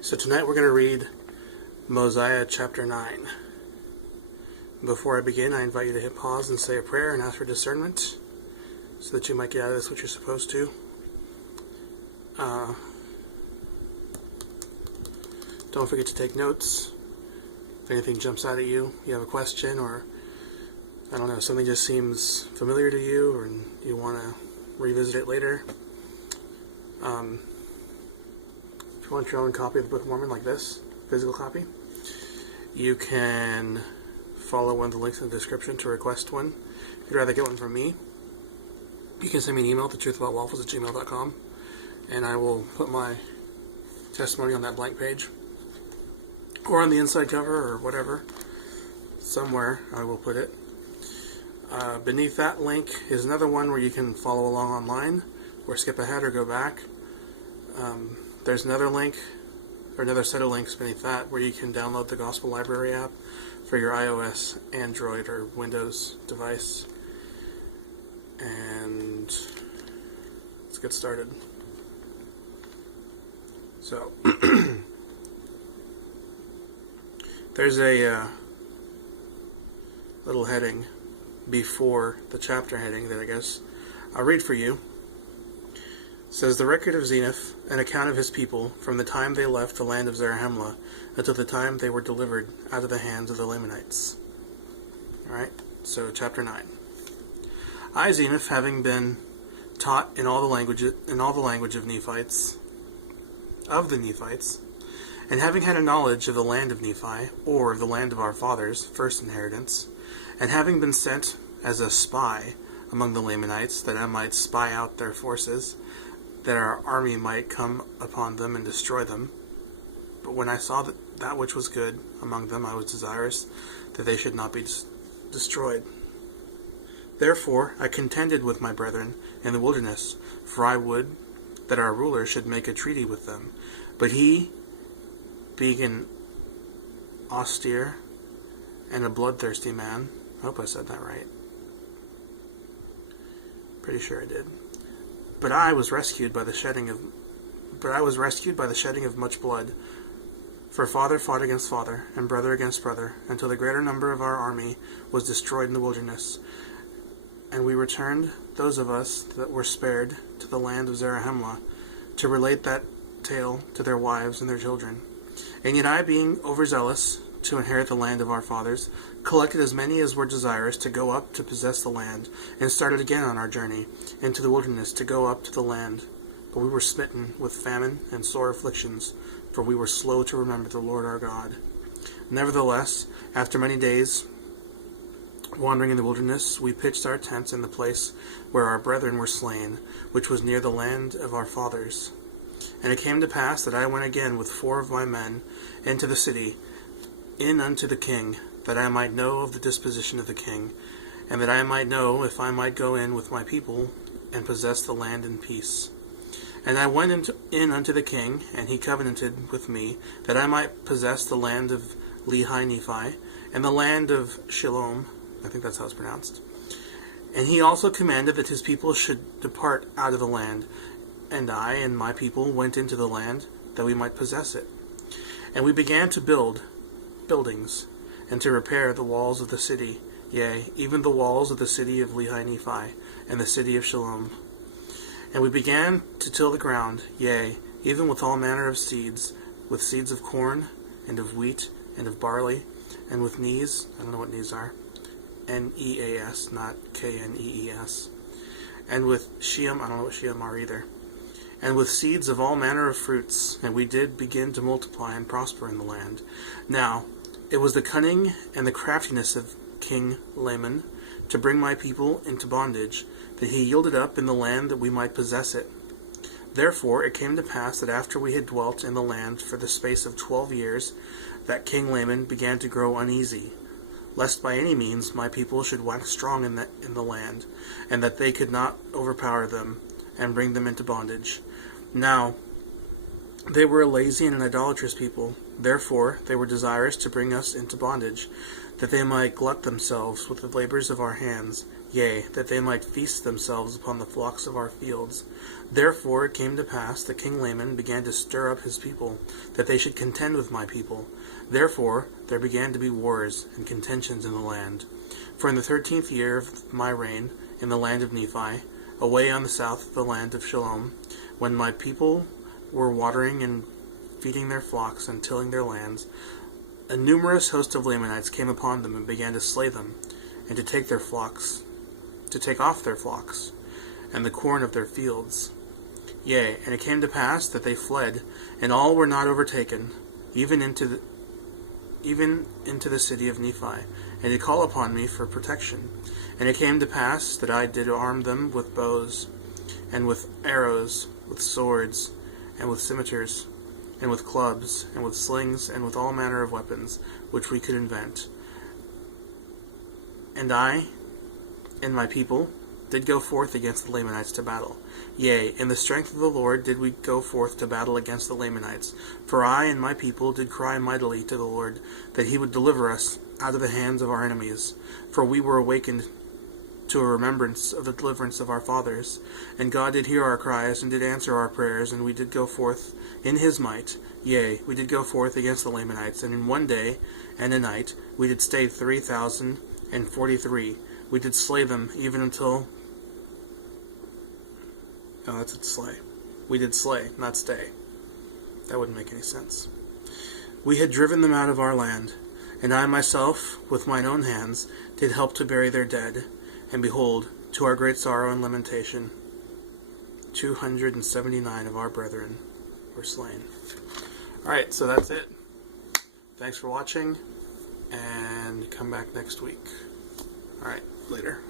So tonight we're going to read Mosiah chapter 9. Before I begin, I invite you to hit pause and say a prayer and ask for discernment so that you might get out of this what you're supposed to. Don't forget to take notes. If anything jumps out at you, you have a question, or I don't know, something just seems familiar to you or you want to revisit it later. If you want your own copy of the Book of Mormon like this, physical copy, you can follow one of the links in the description to request one. If you'd rather get one from me, you can send me an email at thetruthaboutwaffles@gmail.com, and I will put my testimony on that blank page, or on the inside cover, or whatever. Somewhere I will put it. Beneath that link is another one where you can follow along online, or skip ahead or go back. There's another link, or another set of links beneath that, where you can download the Gospel Library app for your iOS, Android, or Windows device. And let's get started. So, there's a little heading before the chapter heading that I guess I'll read for you. It says, the record of Zenith, an account of his people, from the time they left the land of Zarahemla until the time they were delivered out of the hands of the Lamanites. Alright, so chapter 9. I, Zenith, having been taught in all the language of the Nephites, and having had a knowledge of the land of Nephi, or the land of our fathers' first inheritance, and having been sent as a spy among the Lamanites, that I might spy out their forces, that our army might come upon them and destroy them. But when I saw that which was good among them, I was desirous that they should not be destroyed. Therefore I contended with my brethren in the wilderness, for I would that our ruler should make a treaty with them. But he, being an austere and a bloodthirsty man, I hope I said that right. Pretty sure I did. But I was rescued by the shedding of much blood. For father fought against father, and brother against brother, until the greater number of our army was destroyed in the wilderness. And we returned, those of us that were spared, to the land of Zarahemla, to relate that tale to their wives and their children. And yet I, being overzealous to inherit the land of our fathers, collected as many as were desirous to go up to possess the land, and started again on our journey into the wilderness to go up to the land. But we were smitten with famine and sore afflictions, for we were slow to remember the Lord our God. Nevertheless, after many days wandering in the wilderness, we pitched our tents in the place where our brethren were slain, which was near the land of our fathers. And it came to pass that I went again with 4 of my men into the city, in unto the king, that I might know of the disposition of the king, and that I might know if I might go in with my people and possess the land in peace. And I went in unto the king, and he covenanted with me that I might possess the land of Lehi Nephi, and the land of Shilom, I think that's how it's pronounced. And he also commanded that his people should depart out of the land, and I and my people went into the land, that we might possess it. And we began to build buildings, and to repair the walls of the city, yea, even the walls of the city of Lehi Nephi, and the city of Shalom. And we began to till the ground, yea, even with all manner of seeds, with seeds of corn, and of wheat, and of barley, and with knees, I don't know what knees are, N-E-A-S, not K-N-E-E-S, and with Sheam, I don't know what Sheam are either, and with seeds of all manner of fruits, and we did begin to multiply and prosper in the land. Now, it was the cunning and the craftiness of King Laman to bring my people into bondage, that he yielded up in the land that we might possess it. Therefore it came to pass that after we had dwelt in the land for the space of 12 years, that King Laman began to grow uneasy, lest by any means my people should wax strong in the land, and that they could not overpower them, and bring them into bondage. Now, they were a lazy and an idolatrous people. Therefore they were desirous to bring us into bondage, that they might glut themselves with the labors of our hands, yea, that they might feast themselves upon the flocks of our fields. Therefore it came to pass that King Laman began to stir up his people, that they should contend with my people. Therefore there began to be wars and contentions in the land. For in the 13th year of my reign, in the land of Nephi, away on the south of the land of Shalom, when my people were watering and feeding their flocks and tilling their lands, a numerous host of Lamanites came upon them and began to slay them, and to take off their flocks, and the corn of their fields. Yea, and it came to pass that they fled, and all were not overtaken, even into the city of Nephi, and did call upon me for protection. And it came to pass that I did arm them with bows, and with arrows, with swords, and with scimitars, and with clubs, and with slings, and with all manner of weapons, which we could invent. And I and my people did go forth against the Lamanites to battle. Yea, in the strength of the Lord did we go forth to battle against the Lamanites. For I and my people did cry mightily to the Lord, that he would deliver us out of the hands of our enemies. For we were awakened to a remembrance of the deliverance of our fathers. And God did hear our cries, and did answer our prayers, and we did go forth in his might. Yea, we did go forth against the Lamanites, and in one day and a night we did stay 3,043. We did slay them even until... Oh, that's a slay. We did slay, not stay. That wouldn't make any sense. We had driven them out of our land, and I myself, with mine own hands, did help to bury their dead. And behold, to our great sorrow and lamentation, 279 of our brethren were slain. Alright, so that's it. Thanks for watching, and come back next week. Alright, later.